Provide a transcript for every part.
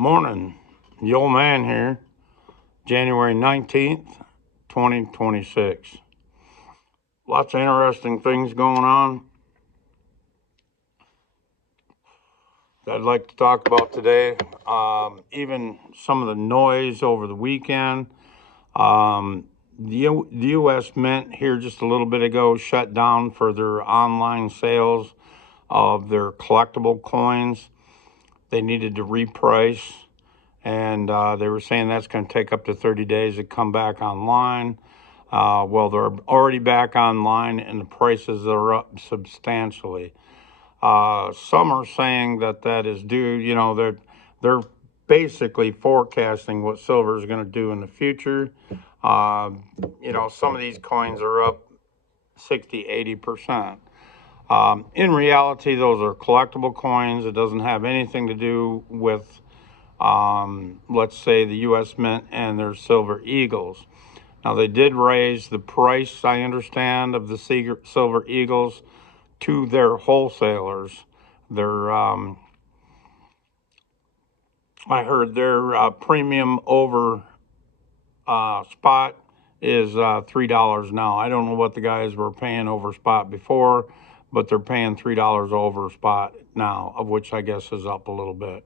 Morning, the old man here, January 19th, 2026. Lots of interesting things going on that I'd like to talk about today. Even some of the noise over the weekend. The U.S. Mint here just a little bit ago shut down for their online sales of their collectible coins. They needed to reprice. And they were saying that's going to take up to 30 days to come back online. Well, they're already back online, and the prices are up substantially. Some are saying that is due. They're basically forecasting what silver is going to do in the future. Some of these coins are up 60, 80%. In reality, those are collectible coins. It doesn't have anything to do with let's say the U.S. Mint and their silver eagles. Now, they did raise the price, I understand, of the silver eagles to their wholesalers. I heard their premium over spot is $3 now. I don't know what the guys were paying over spot before, but they're paying $3 over spot now, of which I guess is up a little bit.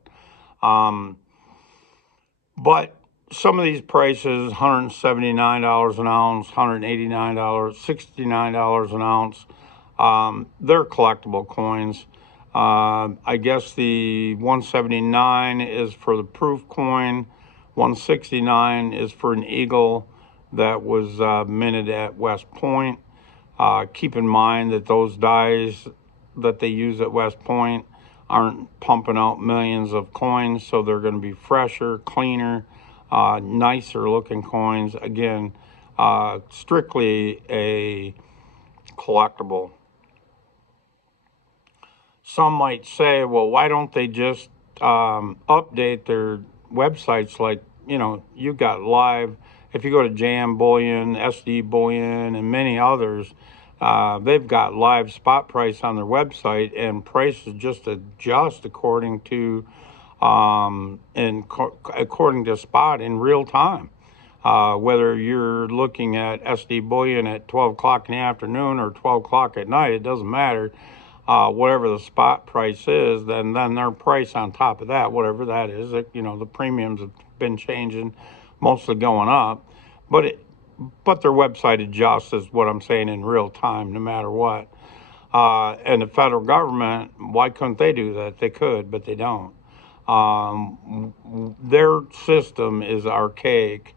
But some of these prices, $179 an ounce, $189, $69 an ounce, they're collectible coins. I guess the 179 is for the proof coin, 169 is for an eagle that was minted at West Point. Keep in mind that those dies that they use at West Point aren't pumping out millions of coins, so they're going to be fresher, cleaner, nicer looking coins. Again, strictly a collectible. Some might say, well, why don't they just update their websites like, you've got live. If you go to JM Bullion, SD Bullion, and many others, they've got live spot price on their website, and prices just adjust according to according to spot in real time. Whether you're looking at SD Bullion at 12 o'clock in the afternoon or 12 o'clock at night, it doesn't matter. Whatever the spot price is, then their price on top of that, whatever that is, the premiums have been changing, mostly going up, but their website adjusts, is what I'm saying, in real time, no matter what. And the federal government, why couldn't they do that? They could, but they don't. Their system is archaic.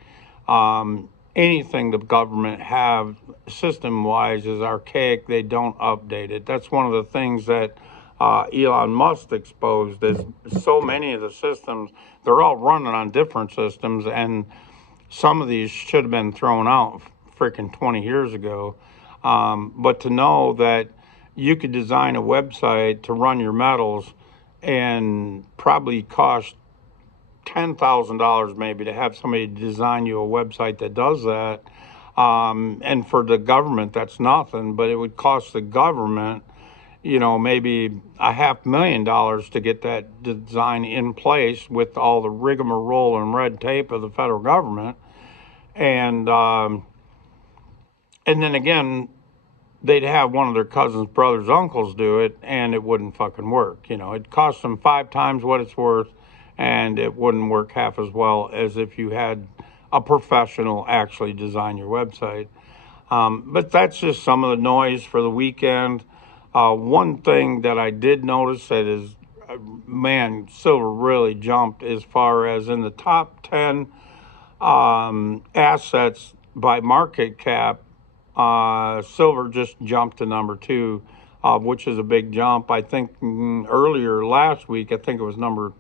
Anything the government have system-wise is archaic. They don't update it. That's one of the things that Elon Musk exposed, is so many of the systems, they're all running on different systems, and some of these should have been thrown out freaking 20 years ago. But to know that you could design a website to run your metals and probably cost $10,000 maybe to have somebody design you a website that does that. And for the government, that's nothing, but it would cost the government, maybe $500,000 to get that design in place with all the rigmarole and red tape of the federal government. And then again, they'd have one of their cousins, brothers, uncles do it, and it wouldn't fucking work. It costs them 5 times what it's worth, and it wouldn't work half as well as if you had a professional actually design your website. But that's just some of the noise for the weekend. One thing that I did notice that is, silver really jumped as far as in the top 10 assets by market cap. Silver just jumped to number 2, which is a big jump. I think earlier last week, I think it was number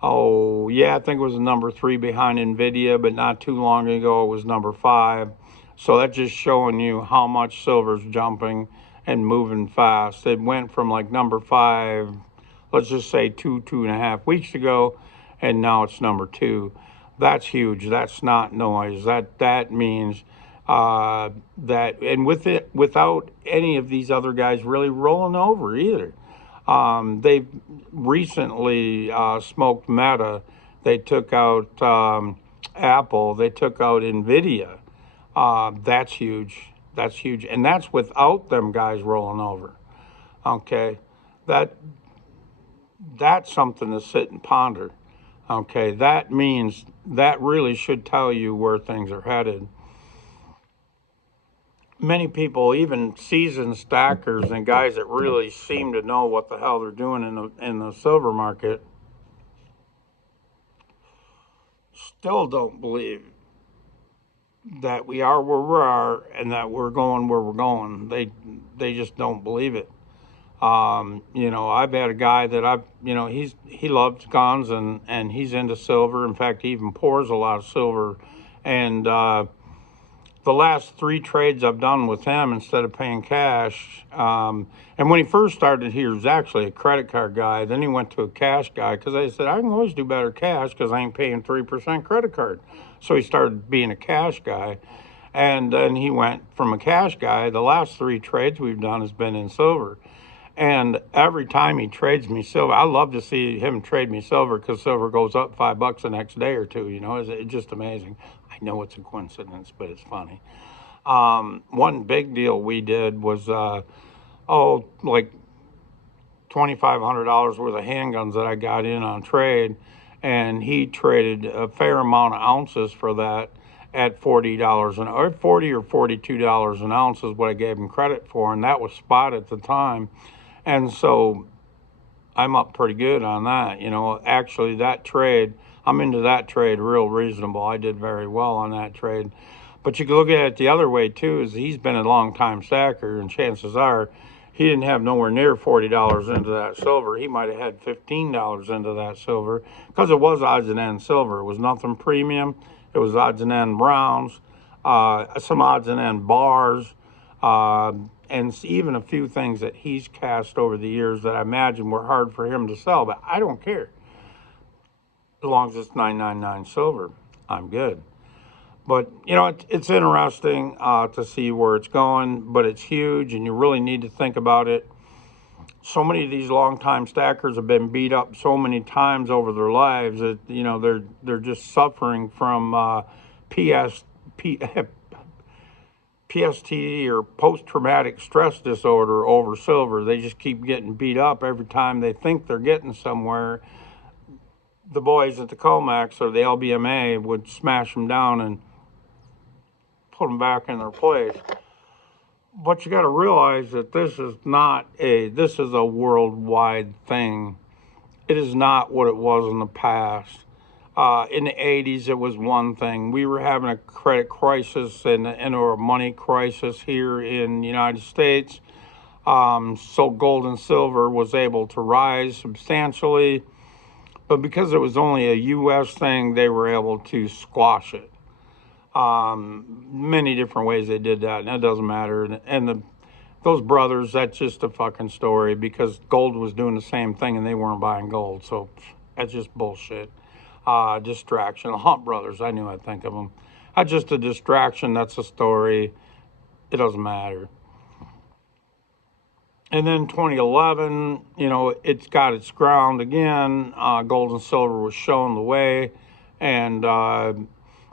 3 behind Nvidia, but not too long ago it was number 5. So that's just showing you how much silver's jumping and moving fast. It went from like number 5, let's just say 2.5 weeks ago, and now it's number 2. That's huge. That's not noise. That means that, and without any of these other guys really rolling over either. They've recently smoked Meta They took out Apple. They took out Nvidia. That's huge. That's huge, and that's without them guys rolling over. Okay, that that's something to sit and ponder. Okay, that means that really should tell you where things are headed. Many people, even seasoned stackers and guys that really seem to know what the hell they're doing in the silver market, still don't believe that we are where we are and that we're going where we're going. They just don't believe it. I've had a guy that he loves guns and he's into silver. In fact, he even pours a lot of silver. And the last 3 trades I've done with him, instead of paying cash, and when he first started, he was actually a credit card guy. Then he went to a cash guy because I said I can always do better cash because I ain't paying 3% credit card. So he started being a cash guy. And then he went from a cash guy. The last 3 trades we've done has been in silver. And every time he trades me silver, I love to see him trade me silver because silver goes up $5 the next day or two. It's just amazing. I know it's a coincidence, but it's funny. One big deal we did was, like $2,500 worth of handguns that I got in on trade, and he traded a fair amount of ounces for that at $40 or $40 or $42 an ounce is what I gave him credit for, and that was spot at the time. And so I'm up pretty good on that. Actually, that trade, I'm into that trade real reasonable. I did very well on that trade. But you can look at it the other way, too, is he's been a long time stacker, and chances are he didn't have nowhere near $40 into that silver. He might have had $15 into that silver because it was odds and end silver. It was nothing premium. It was odds and end browns, some odds and end bars, and even a few things that he's cast over the years that I imagine were hard for him to sell, but I don't care. As long as it's 999 silver, I'm good. But, it's interesting to see where it's going, but it's huge, and you really need to think about it. So many of these longtime stackers have been beat up so many times over their lives that, they're just suffering from PST or post-traumatic stress disorder over silver. They just keep getting beat up every time they think they're getting somewhere. The boys at the Comex or the LBMA would smash them down and put them back in their place. But you got to realize that this is a worldwide thing. It is not what it was in the past. In the 80s, it was one thing. We were having a credit crisis and or a money crisis here in the United States. So gold and silver was able to rise substantially. But because it was only a U.S. thing, they were able to squash it. Many different ways they did that, and that doesn't matter. And those brothers, that's just a fucking story because gold was doing the same thing and they weren't buying gold. So that's just bullshit. Distraction. The Hunt brothers, I knew I'd think of them. That's just a distraction. That's a story. It doesn't matter. And then 2011, it's got its ground again. Gold and silver was showing the way, and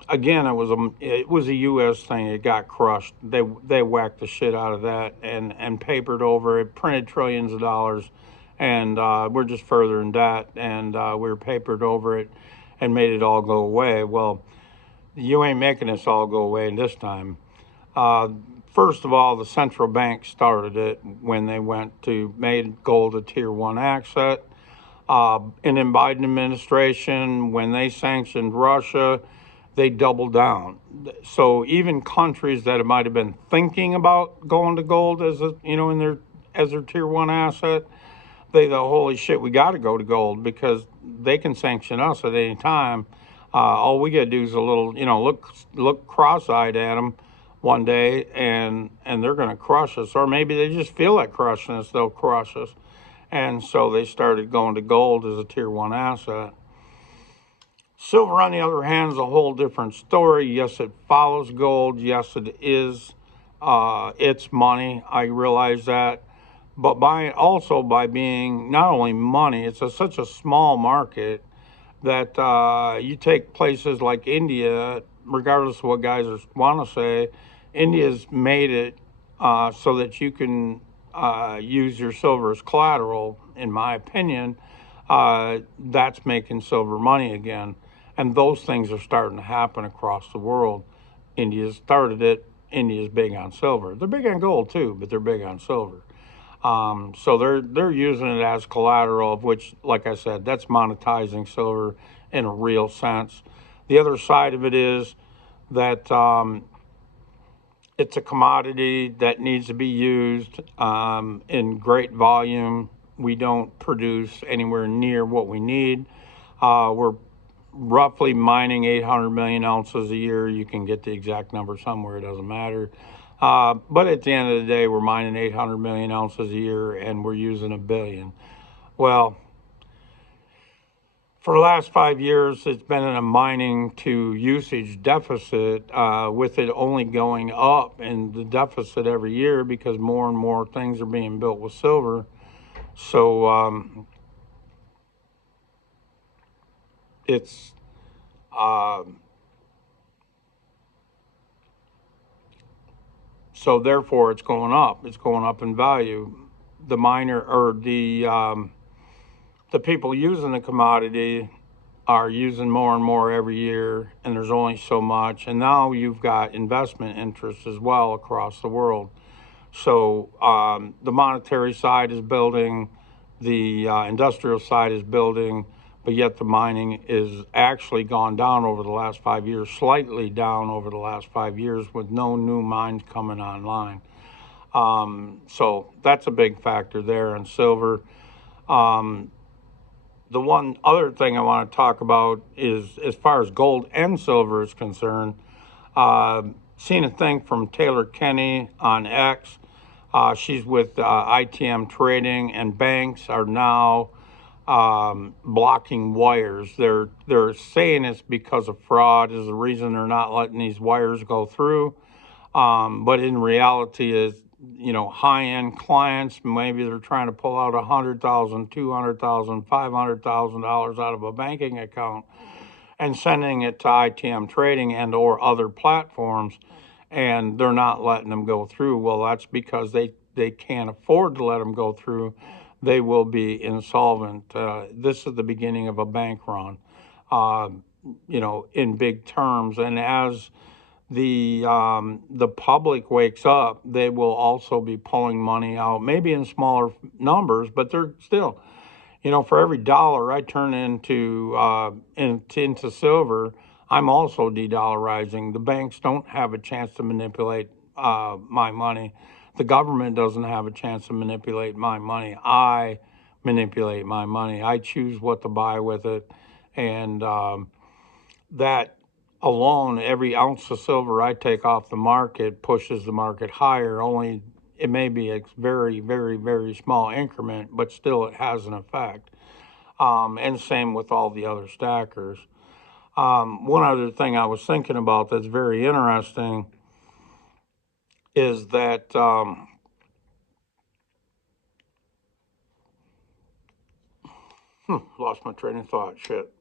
again, it was a U.S. thing. It got crushed. They whacked the shit out of that and papered over it, printed trillions of dollars, and we're just further in debt. And we were papered over it and made it all go away. Well, you ain't making this all go away this time. First of all, the central bank started it when they made gold a tier 1 asset. And in Biden administration, when they sanctioned Russia, they doubled down. So even countries that might have been thinking about going to gold as their tier 1 asset, they thought, holy shit, we got to go to gold because they can sanction us at any time. All we got to do is a little, look cross-eyed at them one day, and they're going to crush us. Or maybe they just feel like crushing us, they'll crush us. And so they started going to gold as a tier 1 asset. Silver, on the other hand, is a whole different story. Yes, it follows gold. Yes, it is. It's money. I realize that. But by being not only money, it's such a small market. that you take places like India, regardless of what guys want to say, India's made it so that you can use your silver as collateral. In my opinion, that's making silver money again. And those things are starting to happen across the world. India started it. India's big on silver. They're big on gold too, but they're big on silver. So they're using it as collateral, of which, like I said, that's monetizing silver in a real sense. The other side of it is that it's a commodity that needs to be used in great volume. We don't produce anywhere near what we need. We're roughly mining 800 million ounces a year. You can get the exact number somewhere, it doesn't matter. But at the end of the day, we're mining 800 million ounces a year and we're using a billion. Well, for the last 5 years, it's been in a mining to usage deficit, with it only going up in the deficit every year because more and more things are being built with silver. So it's uh, so therefore it's going up. It's going up in value. The miner or the people using the commodity are using more and more every year, and there's only so much. And now you've got investment interests as well across the world. So the monetary side is building, the industrial side is building, but yet the mining is actually gone down over the last 5 years, slightly down over the last 5 years with no new mines coming online. So that's a big factor there in silver. Um, the one other thing I want to talk about is as far as gold and silver is concerned, seen a thing from Taylor Kenny on X. She's with ITM Trading, and banks are now blocking wires. They're saying it's because of fraud is the reason they're not letting these wires go through. But in reality, is high-end clients, maybe they're trying to pull out $100,000, $200,000, $500,000 out of a banking account and sending it to ITM Trading and or other platforms, and they're not letting them go through. Well, that's because they can't afford to let them go through. They will be insolvent. This is the beginning of a bank run, uh, in big terms. And as the public wakes up, they will also be pulling money out, maybe in smaller numbers, but they're still, for every dollar I turn into silver, I'm also de-dollarizing. The banks don't have a chance to manipulate my money. The government doesn't have a chance to manipulate my money. I manipulate my money. I choose what to buy with it, and that alone, every ounce of silver I take off the market pushes the market higher. Only it may be a very, very, very small increment, but still it has an effect. And same with all the other stackers. One other thing I was thinking about that's very interesting is that lost my train of thought. Shit.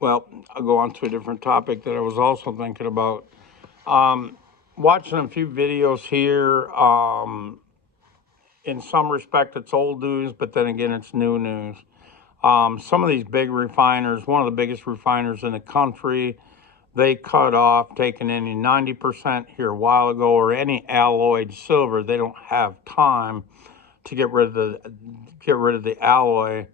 Well, I'll go on to a different topic that I was also thinking about. Um, Watching a few videos here. In some respect, it's old news, but then again, it's new news. Some of these big refiners, one of the biggest refiners in the country, they cut off taking any 90% here a while ago or any alloyed silver. They don't have time to get rid of the alloy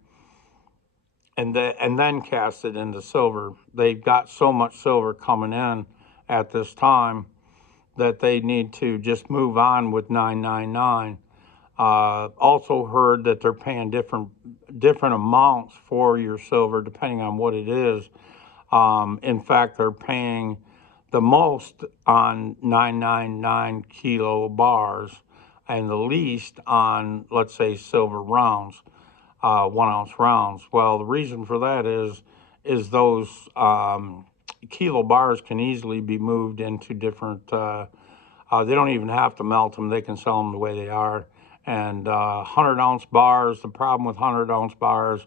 and then cast it into silver. They've got so much silver coming in at this time that they need to just move on with 999. Also heard that they're paying different amounts for your silver depending on what it is. In fact, they're paying the most on 999 kilo bars, and the least on, let's say, silver rounds, 1 ounce rounds. Well, the reason for that is those kilo bars can easily be moved into different. They don't even have to melt them; they can sell them the way they are. And 100-ounce bars. The problem with 100-ounce bars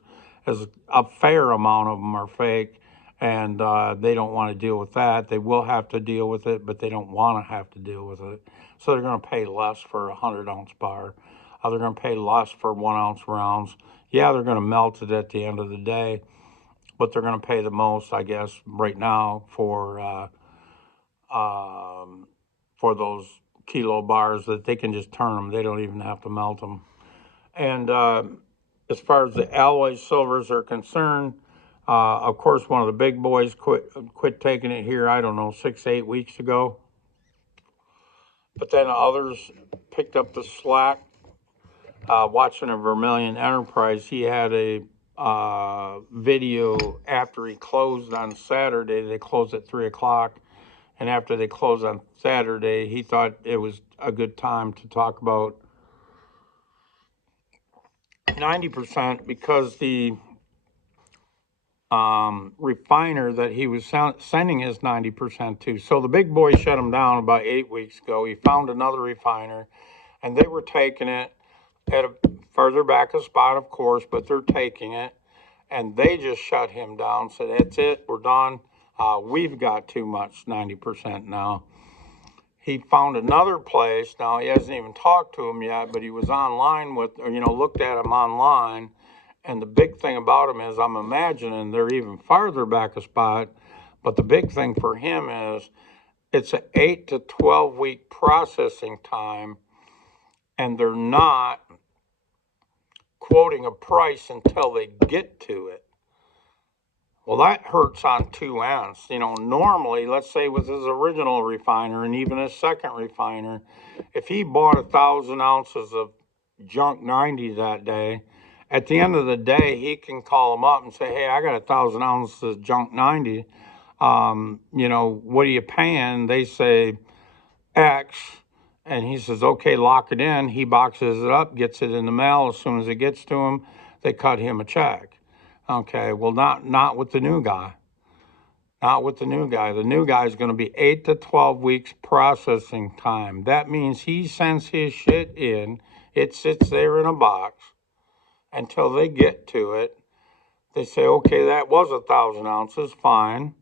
is a fair amount of them are fake, and they don't want to deal with that. They will have to deal with it, but they don't want to have to deal with it. So they're going to pay less for a 100-ounce bar. They're going to pay less for 1 ounce rounds. Yeah, they're going to melt it at the end of the day, but they're going to pay the most, I guess, right now for those kilo bars that they can just turn them. They don't even have to melt them. And as far as the alloy silvers are concerned, of course, one of the big boys quit taking it here, I don't know, 6-8 weeks ago. But then others picked up the slack. Watching a Vermilion Enterprise, he had a video after he closed on Saturday. They closed at 3 o'clock. And after they closed on Saturday, he thought it was a good time to talk about 90% because the refiner that he was sending his 90% to. So the big boy shut him down about 8 weeks ago. He found another refiner, and they were taking it at a further back a spot, of course, but they're taking it, and they just shut him down, said, that's it, we're done. We've got too much 90% now. He found another place. Now, he hasn't even talked to him yet, but he was online with, or, looked at him online. And the big thing about him is I'm imagining they're even farther back a spot. But the big thing for him is it's an 8 to 12 week processing time, and they're not quoting a price until they get to it. Well, that hurts on two ends. Normally, let's say with his original refiner and even his second refiner, if he bought 1,000 ounces of junk 90 that day, at the end of the day, he can call them up and say, hey, I got 1,000 ounces of junk 90. What are you paying? They say X. And he says, okay, lock it in. He boxes it up, gets it in the mail. As soon as it gets to him, they cut him a check. Okay, well, not with the new guy. Not with the new guy. The new guy is going to be 8 to 12 weeks processing time. That means he sends his shit in. It sits there in a box until they get to it. They say, okay, that was 1,000 ounces, fine.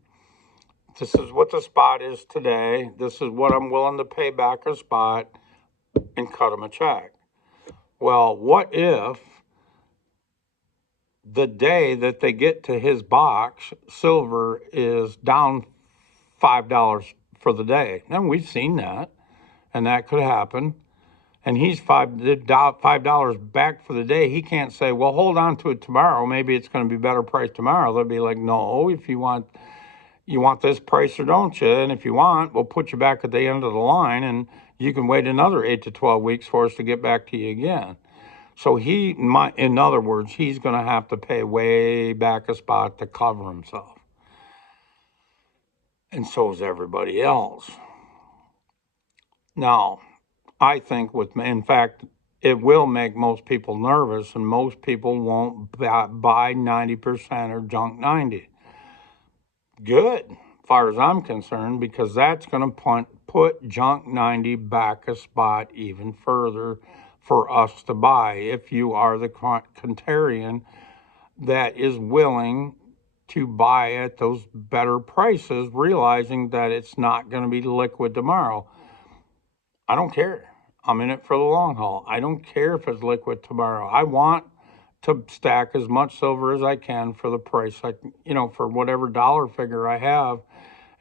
This is what the spot is today. This is what I'm willing to pay back a spot, and cut him a check. Well, what if the day that they get to his box, silver is down $5 for the day? And we've seen that, and that could happen. And he's $5 back for the day. He can't say, well, hold on to it tomorrow. Maybe it's going to be better price tomorrow. They'll be like, no, if you want this price or don't you? And if you want, we'll put you back at the end of the line, and you can wait another 8 to 12 weeks for us to get back to you again. So in other words, he's going to have to pay way back a spot to cover himself. And so is everybody else. Now, I think in fact, it will make most people nervous, and most people won't buy 90% or junk 90. Good, as far as I'm concerned, because that's going to put junk 90 back a spot even further for us to buy if you are the Contrarian that is willing to buy at those better prices, realizing that it's not going to be liquid tomorrow. I don't care. I'm in it for the long haul. I don't care if it's liquid tomorrow. I want to stack as much silver as I can for the price, for whatever dollar figure I have.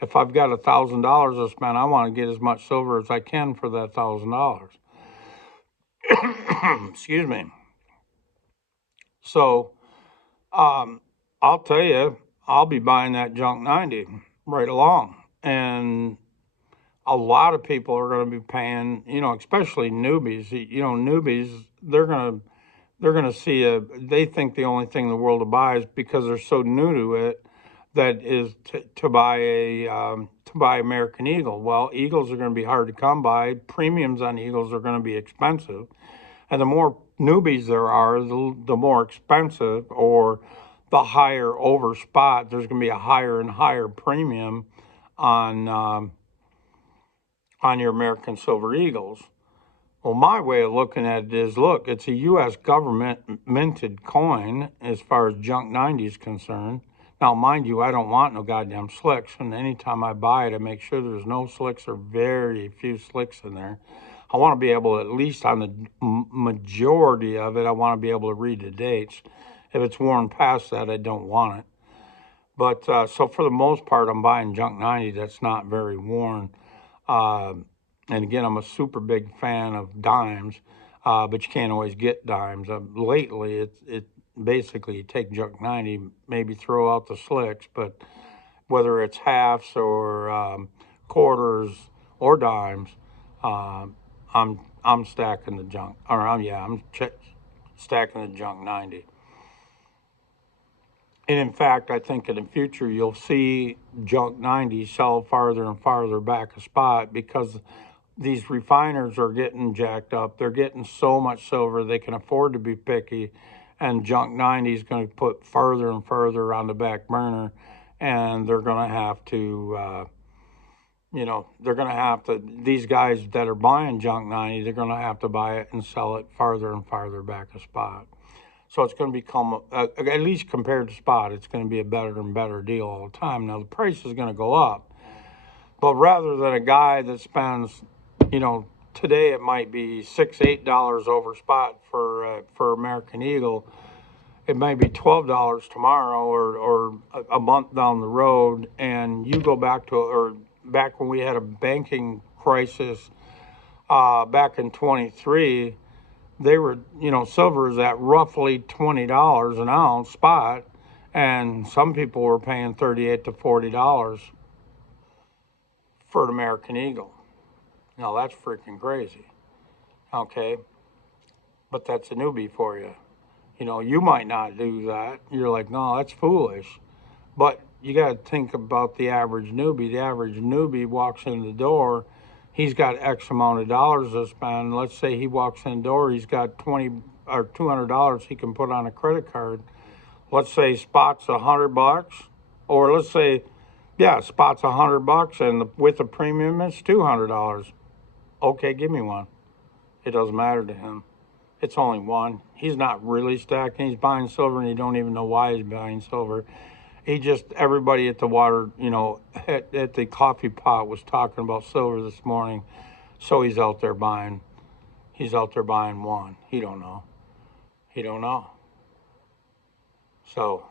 If I've got $1,000 to spend, I want to get as much silver as I can for that $1,000. Excuse me. So, I'll tell you, I'll be buying that junk 90 right along. And a lot of people are going to be paying, especially newbies. Newbies, they're going to see they think the only thing in the world to buy is, because they're so new to it, that is to buy American Eagle. Well, Eagles are going to be hard to come by. Premiums on Eagles are going to be expensive, and the more newbies there are, the more expensive, or the higher over spot. There's going to be a higher and higher premium on your American Silver Eagles. Well, my way of looking at it is, look, it's a U.S. government minted coin as far as junk 90 is concerned. Now, mind you, I don't want no goddamn slicks, and anytime I buy it, I make sure there's no slicks or very few slicks in there. I want to be able, at least on the majority of it, I want to be able to read the dates. If it's worn past that, I don't want it. But so for the most part, I'm buying junk 90 that's not very worn. And again, I'm a super big fan of dimes, but you can't always get dimes. Lately, it basically you take junk 90, maybe throw out the slicks, but whether it's halves or quarters or dimes, I'm stacking the junk. Or I'm stacking the junk 90. And in fact, I think in the future you'll see junk 90 sell farther and farther back a spot because these refiners are getting jacked up. They're getting so much silver they can afford to be picky, and junk 90 is going to put further and further on the back burner, and they're going to have to, these guys that are buying junk 90, they're going to have to buy it and sell it farther and farther back a spot. So it's going to become, at least compared to spot, it's going to be a better and better deal all the time. Now, the price is going to go up, but rather than a guy that spends, today it might be $6-8 over spot for American Eagle. It might be $12 tomorrow or a month down the road, and you go back back when we had a banking crisis back in 23. They were, silver is at roughly $20 an ounce spot, and some people were paying $38 to $40 for an American Eagle. Now that's freaking crazy, okay? But that's a newbie for you. You might not do that. You're like, no, that's foolish. But you got to think about the average newbie. The average newbie walks in the door. He's got X amount of dollars to spend. Let's say he walks in the door. He's got $20 or $200 he can put on a credit card. Let's say spot's $100, or let's say, spot's $100, and with the premium it's $200. Okay, give me one. It doesn't matter to him. It's only one. He's not really stacking. He's buying silver, and he don't even know why he's buying silver. Everybody at the at the coffee pot was talking about silver this morning. So he's out there buying one. He don't know. So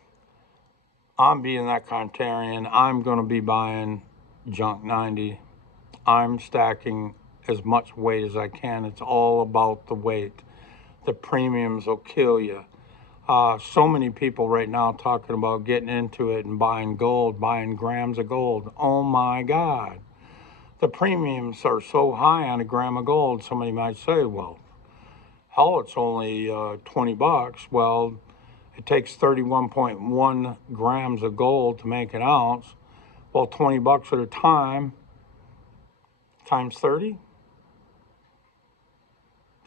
I'm being that contrarian. I'm going to be buying junk 90. I'm stacking as much weight as I can. It's all about the weight. The premiums will kill you. So many people right now talking about getting into it and buying gold, buying grams of gold. Oh my God. The premiums are so high on a gram of gold. Somebody might say, well, hell, it's only $20. Well, it takes 31.1 grams of gold to make an ounce. Well, $20 at a time times 30.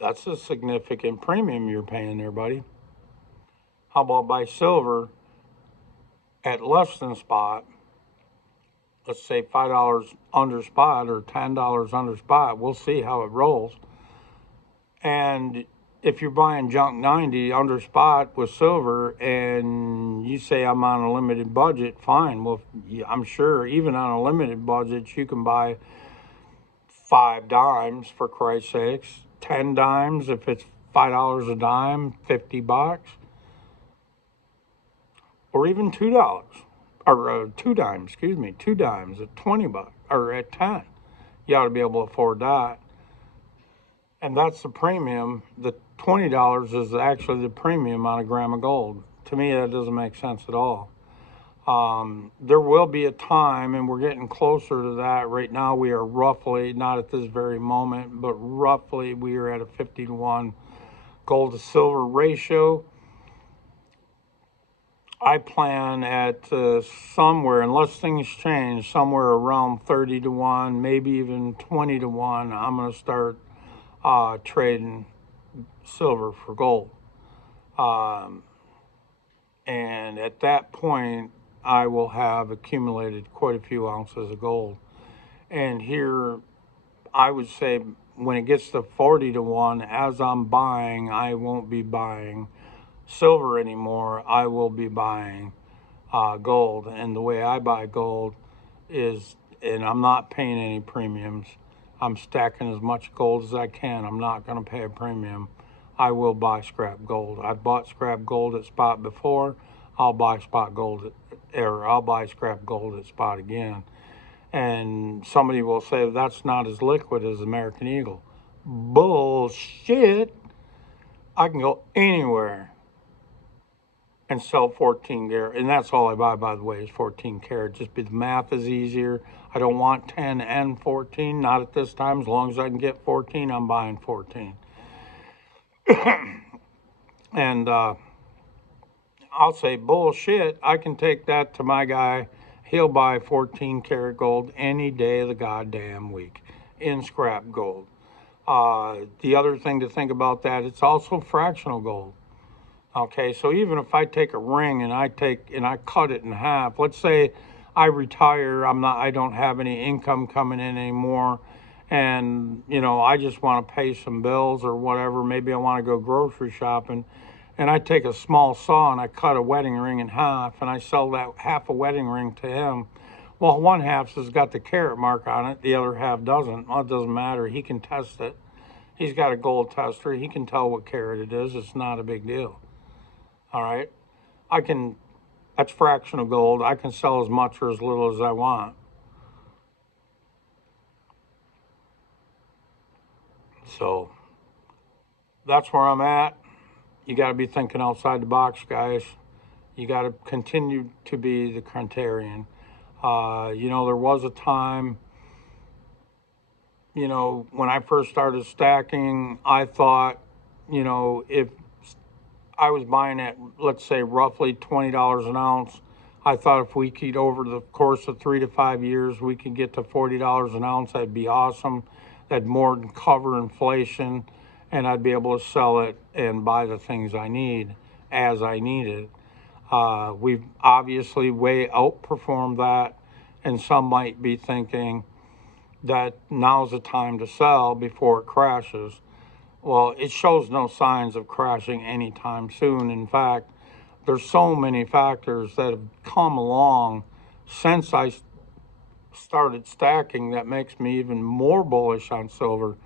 That's a significant premium you're paying there, buddy. How about buy silver at less than spot? Let's say $5 under spot or $10 under spot. We'll see how it rolls. And if you're buying junk 90 under spot with silver and you say I'm on a limited budget, fine. Well, I'm sure even on a limited budget, you can buy 5 dimes, for Christ's sakes, 10 dimes if it's $5 a dime, $50. Or even $2, or 2 dimes, 2 dimes at $20 or at 10. You ought to be able to afford that. And that's the premium. The $20 is actually the premium on a gram of gold. To me, that doesn't make sense at all. There will be a time, and we're getting closer to that. Right now, we are roughly, not at this very moment, but roughly we are at a 50-to-1 gold to silver ratio. I plan at somewhere, unless things change, somewhere around 30 to 1, maybe even 20 to 1. I'm going to start trading silver for gold. Um, and at that point, I will have accumulated quite a few ounces of gold. And here, I would say when it gets to 40 to 1, as I'm buying, I won't be buying silver anymore. I will be buying gold. And the way I buy gold is, and I'm not paying any premiums. I'm stacking as much gold as I can. I'm not going to pay a premium. I will buy scrap gold. I've bought scrap gold at spot before. I'll buy spot gold or I'll buy scrap gold at spot again. And somebody will say that's not as liquid as American Eagle. Bullshit. I can go anywhere and sell 14 karat, and that's all I buy, by the way, is 14 karat. Just the math is easier. I don't want 10 and 14, not at this time. As long as I can get 14, I'm buying 14. And I'll say, bullshit, I can take that to my guy. He'll buy 14 karat gold any day of the goddamn week in scrap gold. The other thing to think about that, it's also fractional gold. Okay, so even if I take a ring and I cut it in half, let's say I retire, I don't have any income coming in anymore, and I just want to pay some bills or whatever. Maybe I want to go grocery shopping, and I take a small saw and I cut a wedding ring in half, and I sell that half a wedding ring to him. Well, one half has got the carat mark on it, the other half doesn't. Well, it doesn't matter. He can test it. He's got a gold tester. He can tell what carat it is. It's not a big deal. All right, that's fractional gold. I can sell as much or as little as I want. So that's where I'm at. You got to be thinking outside the box, guys. You got to continue to be the Contrarian. There was a time, when I first started stacking, I thought, if I was buying at, let's say, roughly $20 an ounce. I thought if we could, over the course of 3 to 5 years, we could get to $40 an ounce. That'd be awesome. That'd more than cover inflation, and I'd be able to sell it and buy the things I need as I need it. We've obviously way outperformed that, and some might be thinking that now's the time to sell before it crashes. Well, it shows no signs of crashing anytime soon. In fact, there's so many factors that have come along since I started stacking that makes me even more bullish on silver.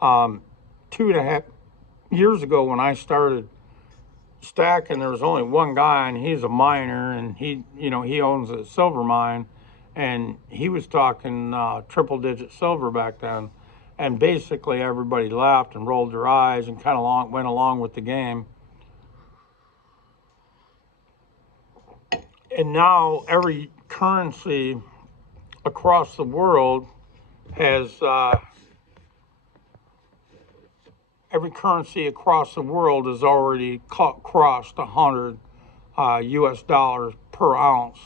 2.5 years ago when I started stacking, there was only one guy, and he's a miner, and he owns a silver mine, and he was talking triple-digit silver back then. And basically everybody laughed and rolled their eyes and kind of went along with the game. And now every currency across the world has already crossed 100 US dollars per ounce.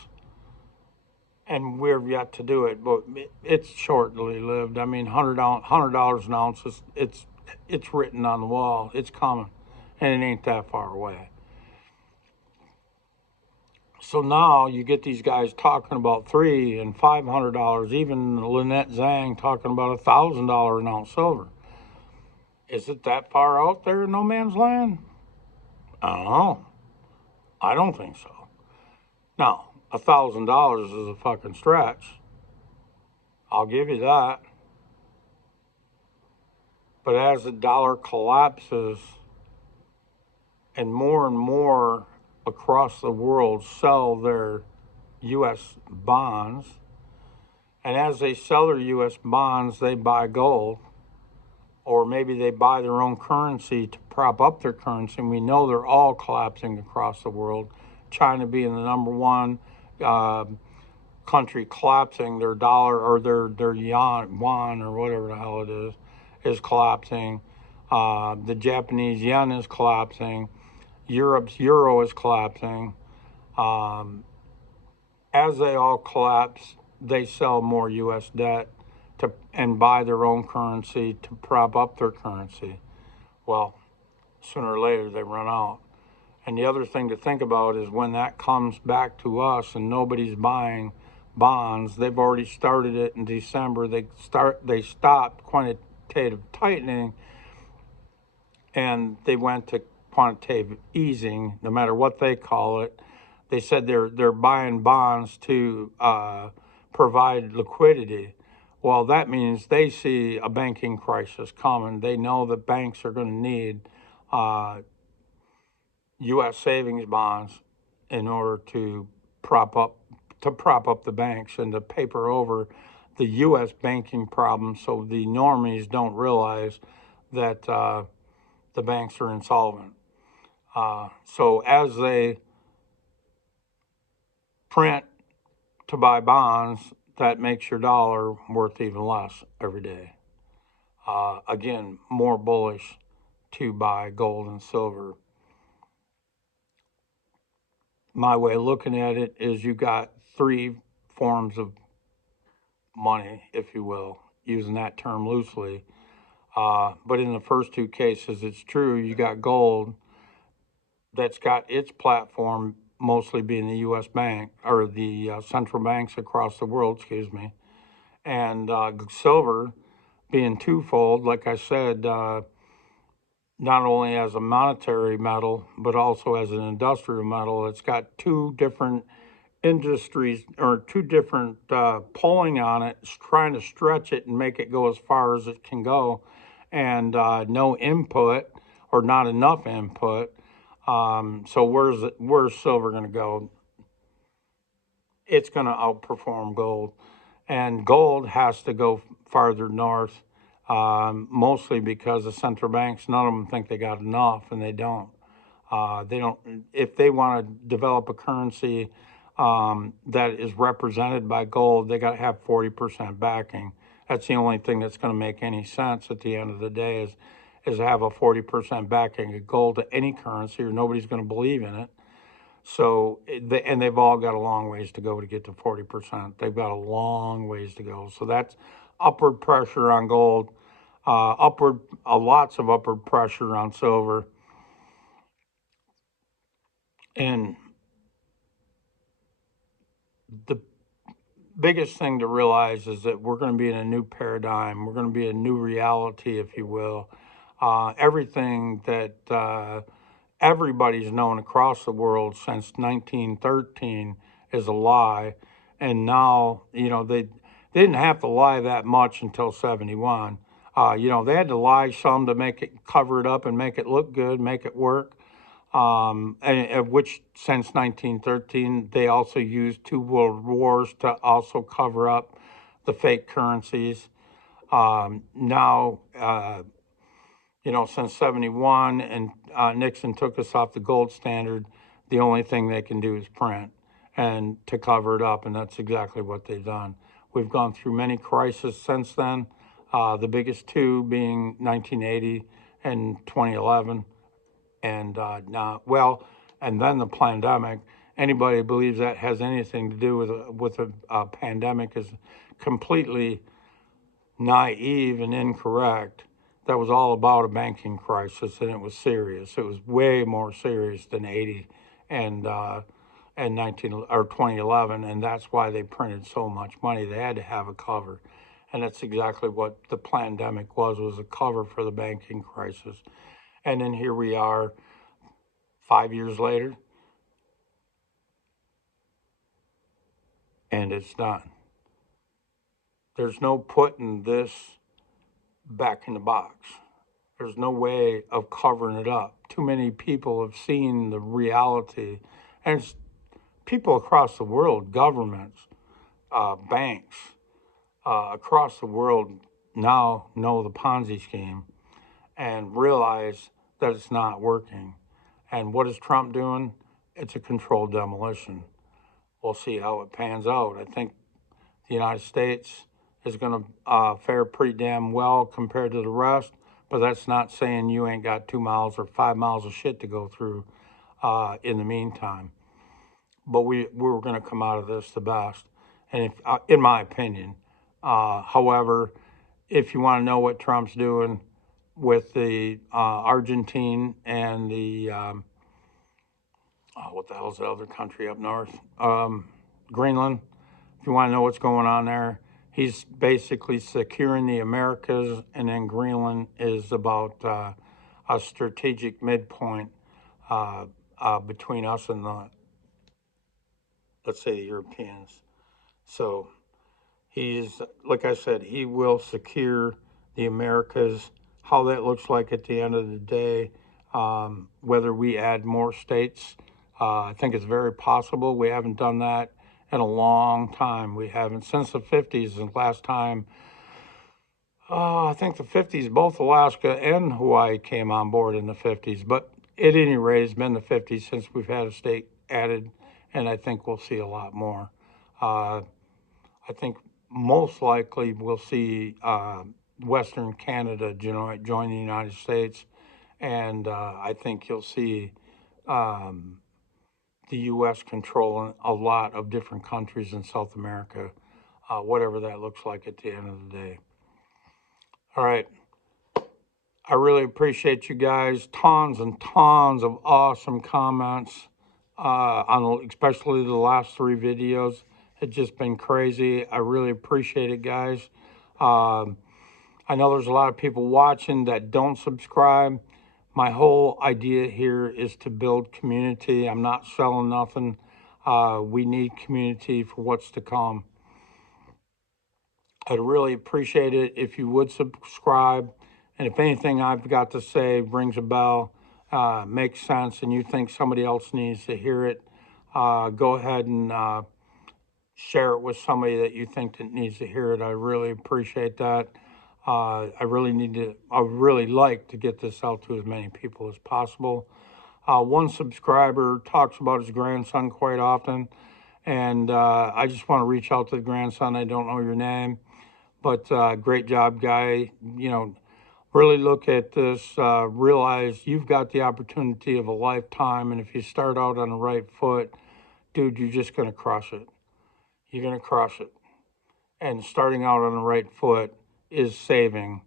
And we've yet to do it, but it's shortly lived. I mean, $100 an ounce, it's written on the wall. It's coming, and it ain't that far away. So now you get these guys talking about $300 and $500. Even Lynette Zhang talking about $1,000 an ounce silver. Is it that far out there in no man's land? I don't know. I don't think so. Now, $1,000 is a fucking stretch. I'll give you that. But as the dollar collapses and more across the world sell their U.S. bonds, and as they sell their U.S. bonds, they buy gold, or maybe they buy their own currency to prop up their currency, and we know they're all collapsing across the world. China being the number one country collapsing, their dollar or their yuan or whatever the hell it is collapsing. The Japanese yen is collapsing. Europe's euro is collapsing. Um, as they all collapse, they sell more U.S. debt and buy their own currency to prop up their currency. Well, sooner or later they run out. And the other thing to think about is when that comes back to us and nobody's buying bonds, they've already started it in December. They stopped quantitative tightening and they went to quantitative easing, no matter what they call it. They said they're buying bonds to provide liquidity. Well, that means they see a banking crisis coming. They know that banks are going to need U.S. savings bonds in order to prop up the banks and to paper over the U.S. banking problem, so the normies don't realize that the banks are insolvent. So as they print to buy bonds, that makes your dollar worth even less every day. Again, more bullish to buy gold and silver. My way of looking at it is you got three forms of money, if you will, using that term loosely. But in the first two cases, it's true. You got gold that's got its platform mostly being the U.S. bank or the central banks across the world, and silver being twofold. Like I said, not only as a monetary metal, but also as an industrial metal. It's got two different industries or two different pulling on it, trying to stretch it and make it go as far as it can go, and no input or not enough input. So where's silver going to go? It's going to outperform gold, and gold has to go farther north, mostly because the central banks, none of them think they got enough, and they don't. They don't. If they want to develop a currency that is represented by gold, they got to have 40% backing. That's the only thing that's going to make any sense at the end of the day is to have a 40% backing of gold to any currency, or nobody's going to believe in it. So, and they've all got a long ways to go to get to 40%. They've got a long ways to go. So that's upward pressure on gold, lots of upward pressure on silver. And the biggest thing to realize is that we're going to be in a new paradigm. We're going to be a new reality, if you will. Everything that everybody's known across the world since 1913 is a lie. And now, they didn't have to lie that much until 71. They had to lie some to make it, cover it up and make it look good, make it work. Which since 1913, they also used two world wars to also cover up the fake currencies. Now, since 71 and Nixon took us off the gold standard, the only thing they can do is print and to cover it up, and that's exactly what they've done. We've gone through many crises since then, the biggest two being 1980 and 2011, and and then the pandemic. Anybody who believes that has anything to do with a pandemic is completely naive and incorrect. That was all about a banking crisis, and it was serious. It was way more serious than 80 and 2011, and that's why they printed so much money. They had to have a cover, and that's exactly what the pandemic was a cover for the banking crisis. And then here we are 5 years later, and it's done. There's no putting this back in the box. There's no way of covering it up. Too many people have seen the reality, and it's people across the world, governments, banks across the world now know the Ponzi scheme and realize that it's not working. And what is Trump doing? It's a controlled demolition. We'll see how it pans out. I think the United States is going to fare pretty damn well compared to the rest, but that's not saying you ain't got 2 miles or 5 miles of shit to go through in the meantime. but we were going to come out of this the best, and if, in my opinion. However, if you want to know what Trump's doing with the Argentine and the what the hell's the other country up north? Greenland. If you want to know what's going on there, he's basically securing the Americas, and then Greenland is about a strategic midpoint between us and the, let's say, the Europeans. So he's, like I said, he will secure the Americas. How that looks like at the end of the day, whether we add more states, I think it's very possible. We haven't done that in a long time. We haven't since the 50s. And last time, I think the 50s, both Alaska and Hawaii came on board in the 50s. But at any rate, it's been the 50s since we've had a state added, and I think we'll see a lot more. I think most likely we'll see Western Canada join the United States, and I think you'll see the U.S. controlling a lot of different countries in South America, whatever that looks like at the end of the day. All right. I really appreciate you guys. Tons and tons of awesome comments on especially the last 3 videos. It's just been crazy. I really appreciate it, guys. I know there's a lot of people watching that don't subscribe. My whole idea here is to build community. I'm not selling nothing. We need community for what's to come. I'd really appreciate it if you would subscribe. And if anything I've got to say rings a bell, makes sense, and you think somebody else needs to hear it, go ahead and share it with somebody that you think that needs to hear it. I really appreciate that. I really like to get this out to as many people as possible. One subscriber talks about his grandson quite often, and I just want to reach out to the grandson. I don't know your name, but great job, guy. You know, really look at this, realize you've got the opportunity of a lifetime, and if you start out on the right foot, dude, you're just going to crush it. You're going to crush it. And starting out on the right foot is saving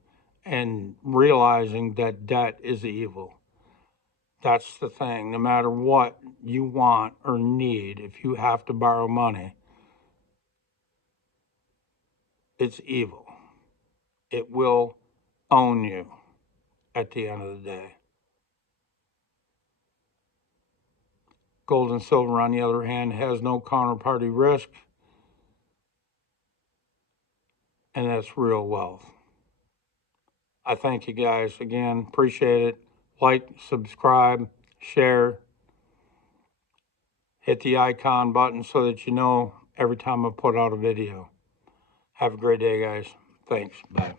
and realizing that debt is evil. That's the thing. No matter what you want or need, if you have to borrow money, it's evil. It will own you at the end of the day. Gold and silver, on the other hand, has no counterparty risk, and that's real wealth. I thank you guys again. Appreciate it. Like, subscribe, share. Hit the icon button so that you know every time I put out a video. Have a great day, guys. Thanks. Bye.